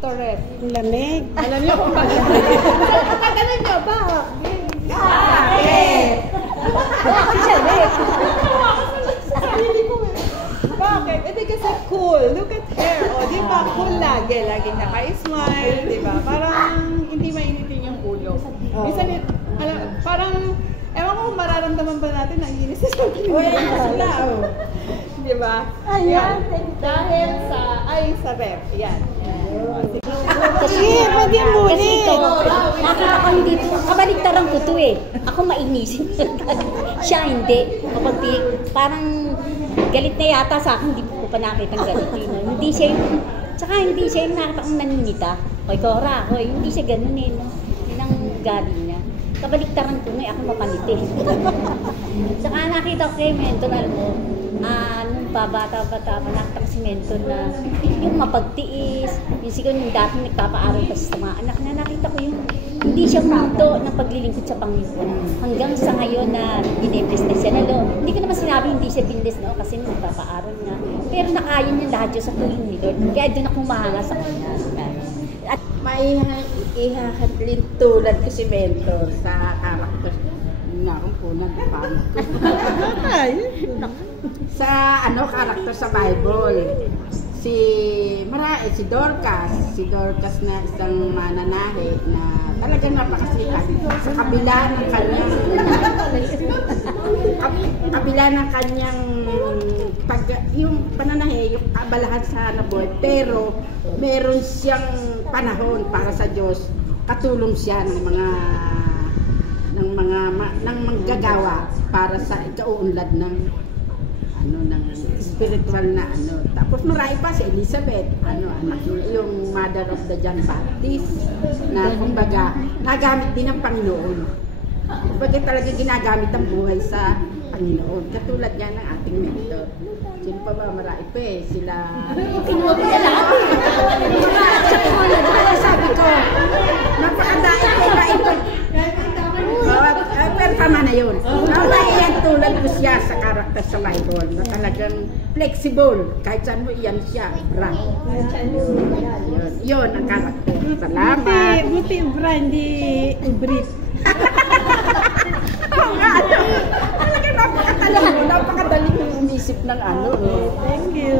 Torres. Lamig. Alam niyo kung bakit? Alam niyo ba? Bakit? Bakit? Eh, kasi cool. Look at her. O, di ba? Cool lagi. Laging naka-smile. Di ba? Parang hindi mainitin yung ulo. Minsan, parang, ewan ko kung mararamdaman ba natin na inis sa sabi. Uy, sila. Di ba? Ayan. Dahil sa rep. Yan. Sige, pwede muli. Kasi ito, nakakakang dito, kabaligtaran ko to eh. Ako mainisin. Siya hindi. Kapag parang galit na yata sa akin, hindi ko pa nakita ng galit. Hindi siya yung, tsaka hindi siya yung nakita kong naninita. Hoy, Cora, hoy, hindi siya ganun eh. No? Yun ang galing niya. Kabaligtaran ko ngayon, ako mapaliti. Tsaka nakita ko kay Mentor, alam mo, nung bata-bata, nakita ko si Mentor na yung mapagtiis, yung siguro yung dati nagpapaaral pa sa mga anak na nakita ko yung hindi siya mundo ng paglilingkod sa Panginoon. Hanggang sa ngayon na binibless na siya. Hindi ko naman sinabi hindi siya binbless no, kasi nagpapaaral nga. Pero nakaya niya lahat yun sa tulong ni Lord. Kaya doon ako mahanga sa kanya. At may ihahatlin tulad ko si Mentor sa karakter. Nakong po nagpapano. Sa karakter sa Bible. Si Dorcas na isang mananahe na talagang napakasipag sa kabila ng kanyang yung pananahe, yung abalahan sa nabuhay, pero meron siyang panahon para sa Diyos, katulong siya ng manggagawa para sa ikauunlad ng spiritual na Tapos marami pa si Elizabeth, anak yung mother of the John Baptist na kumbaga nagamit din ng Panginoon. Kumbaga talaga ginagamit ang buhay sa Panginoon. Katulad niya ng ating mentor. Sino pa ba? Marami pa eh. Sila... Kinuha ko na lahat. Sabi ko, napakadait ko na ito. Pero tama na yun. Yan tulad ko siya sa karakter sa Bible na talagang flexible. Kahit saan mo iyan siya. Bra. Yun ang karakter. Salamat. Buti bra, hindi ibrit. Napakadaling umisip ng Thank you.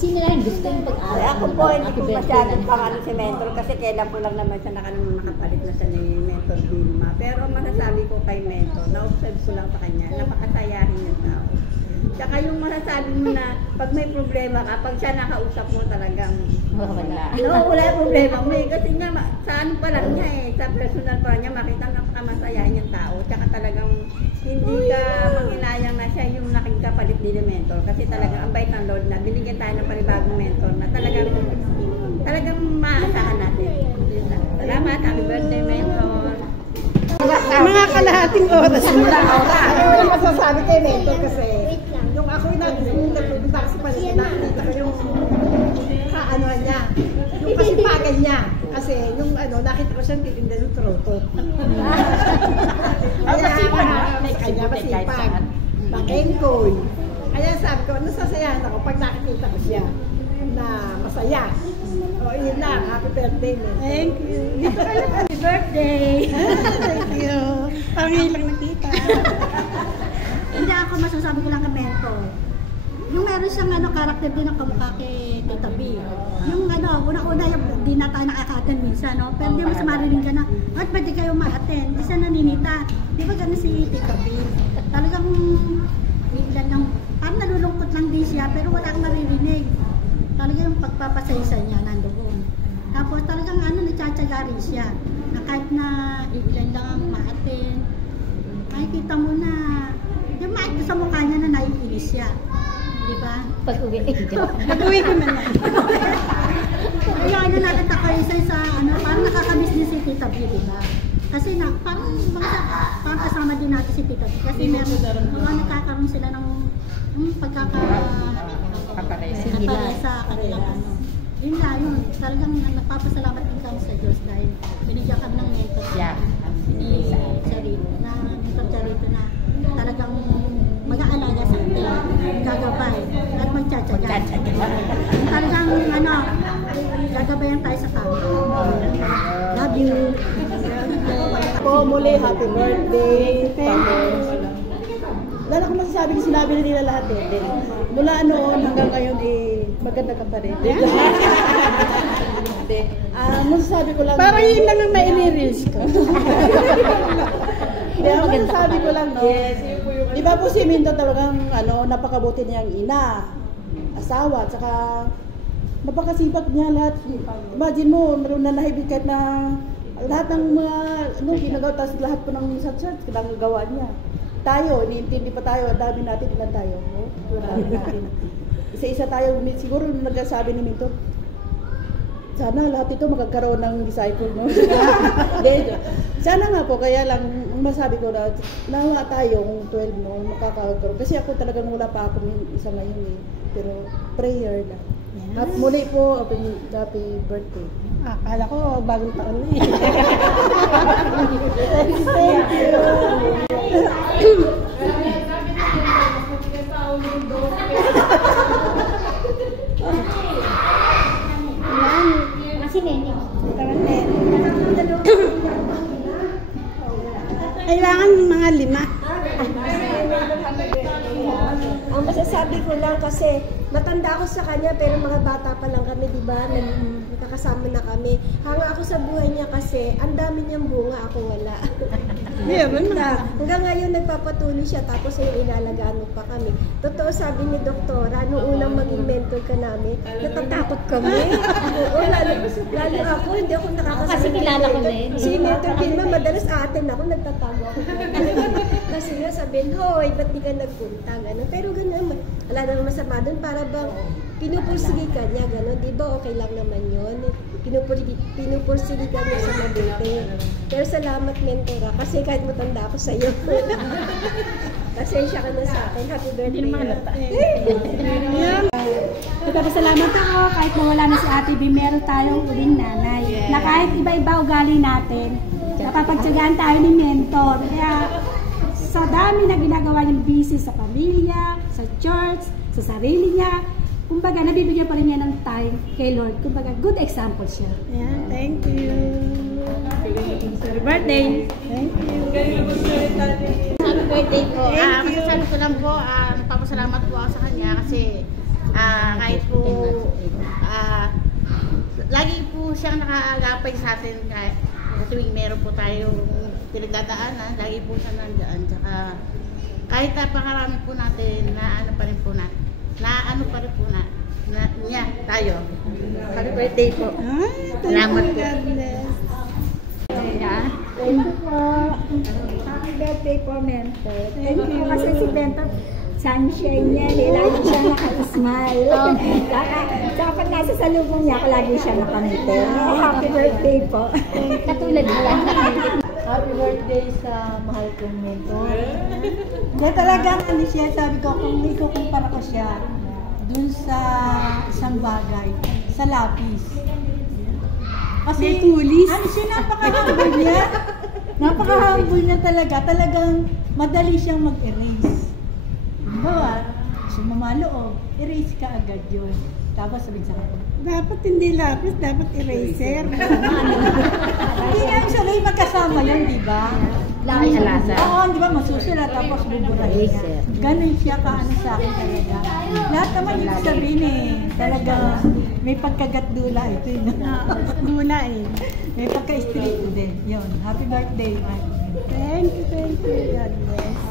Sino lang gusto yung pag-aaral? Ako po, hindi ko masyadong pangalan si Mentor kasi kailan po lang naman siya nakapalit na siya ni Mentor Vilma. Pero ang masasabi ko kay Mentor, na-observe ko lang sa kanya, napakasayahin yung tao. Tsaka yung masasabi mo na pag may problema ka, pag siya nakausap mo talagang wala yung problema mo eh. Kasi nga, sa ano pa lang niya eh, sa personal pa lang niya, makita napakamasayahin yung tao. Tsaka talagang hindi ka manginayang na siya yung nakikapalit din ng mentor. Kasi talagang ang bait ng Lord na binigyan tayo ng panibagong mentor na talagang maasahan natin. Salamat, happy birthday mentor. Mga kalahating oras mula. Ano yung masasabi kay mentor kasi yung ako'y nagpunta sa paligid, nakita ko yung kaanoan niya, yung kasipagan niya. Kasi yung nakita ko siyang titinda ng troto. May kanya masipag, makengkoy. Kaya sabi ko, nasasayahan ako pag nakikita ko siya na masaya. O yun lang, happy birthday mentor. Thank you. Happy birthday! Thank you. Pangilang nakita. Hindi ako masasabi ko lang kay Mentor. Yung meron siyang karakter din ng kamukha kay Tita B. Yung una-una yung di na tayo nakaka-attend minsan, no? Pero di mo sa marinig ka na, at pwede kayo ma-attend? Isa naninita. Di ba gano'n si Tita B? Talagang, parang nalulungkot lang din siya, pero wala kang maririnig. Talagang yung pagpapasaysa niya nandoon. Tapos talagang nagtsatsaga rin siya. Na kahit na ilan lang ang ma-attend, makikita mo na, yung makikita sa mukha niya na naiinis siya. Di ba? Pag-uwi. Nag-uwi ko na yan. Ayun, nakita ko isa sa, parang nakakamiss din si Tita B, di ba? Kasi parang kasama din natin si Tita B. Kasi nagkakaroon sila ng pagkakapares sa kanila. Yun nga yun. Talagang nagpapasalamat din kami sa Diyos dahil binigyan kami ng mentor. Yeah. Ni Charito na talagang mag-aalaga sa atin, gagabay at magtsatsaga. Talagang gagabayan tayo sa kama. Love you. Po, muli, happy birthday. Wala akong masasabi kung sinabi na nila lahat eh. Mula noon hanggang ngayon maganda ka pa rin. Masasabi ko lang. Parang yun lang ang na-in-reels ko. Masasabi ko lang, no? Di ba po si Minto talagang napakabuti niyang ina, asawa, tsaka napakasipag niya lahat. Imagine mo, meron na nahibig kahit na lahat ng mga ginagawa, tapos lahat po ng sa church, ginagawa niya. Tayo, iniintindi pa tayo, ang dami natin, ilan tayo? No? Dami natin. Isa-isa tayo, siguro nagsasabi ni Minto, sana lahat ito magkakaroon ng disciple, no? Sana nga po, kaya lang, masabi ko na, nawa tayong 12, no? Makakakaroon. Kasi ako talagang wala pa ako isa ngayon, eh. Pero, prayer na. At muli po, happy birthday. Akala ko, bagong taon na eh. Thank you. Kasi nene. Kailangan mga 5. Ang masasabi ko lang kasi matanda ako sa kanya pero mga bata pa lang kami, di ba? Nakakasama na kami. Hanga ako sa buhay niya kasi ang dami niyang bunga, ako wala. Meron na. Hanggang ngayon nagpapatuloy siya tapos ay inalagaan mo pa kami. Totoo sabi ni Doktora, nung unang maging mentor ka namin, natatakot kami. Oo, lalo ako, hindi ako nakakasama. Kasi kilala ko na yun. Si Mentor Vilma, madalas aatin ako, nagtatago ako. Kasi nga sabihin, hoy, ba't di ka nagpunta? Ganun. Pero ganun, wala namang masama doon, para bang pinupursige ka niya, gano'n, di ba okay lang naman yun? Pinupursige ka niya sa mabuti. Pero salamat, mentora, kasi kahit matanda ako sa'yo. Pasensya ka na sa akin. Happy birthday. Hindi naman halata. Nagpapasalamat ako kahit mawala na si Ate B, meron tayong uling nanay. Na kahit iba-iba ugali natin, napapagtsagaan tayo ni mentor. Kaya sa dami na ginagawa niyang busy sa pamilya, sa church, sa sarili niya, kumbaga nabibigyan pa rin niya ng time kay Lord. Kumbaga good example siya. Yeah, thank you. Happy birthday! Thank you. Happy birthday po. Masasabi ko lang po, nagpapasalamat po ako sa kanya kasi kahit po lagi po siyang nakaagapay sa atin kahit tuwing meron po tayong pinagdadaanan, lagi po siya nandyan. Tsaka kahit napakarami po natin na ano pa rin po na niya tayo. Happy birthday po. Salamat po. Thank you po. Happy birthday po, mentor. Thank you. Kasi si mentor, sunshine niya, lagi siya naka-smile. Saka pag nasa salubong niya, lagi siya nakangiti. Happy birthday po. Katulad mo lang. Happy birthday sa mahal kong mentor. Kaya talagang siya, sabi ko, kung may kukumpara ko siya dun sa isang bagay, sa lapis. Kasi, siya napaka-humble niya. Napaka-humble niya talaga. Talagang madali siyang mag-erase. Bawa, gusto mamaloob, erase ka agad yun. Tapos sabihin sa akin, dapat hindi lapis, dapat eraser. Hindi nga yung sabay magkasama yun, di ba? Lapis sa lasa. Oo, di ba? Masusulat tapos buburahin niya. Ganun siya kaano sa akin talaga. Lahat naman yung sabihin eh. Talaga may pagkagat-dula ito yun. Dula eh. May pagka-street din. Yun. Happy birthday, Mike. Thank you, God bless.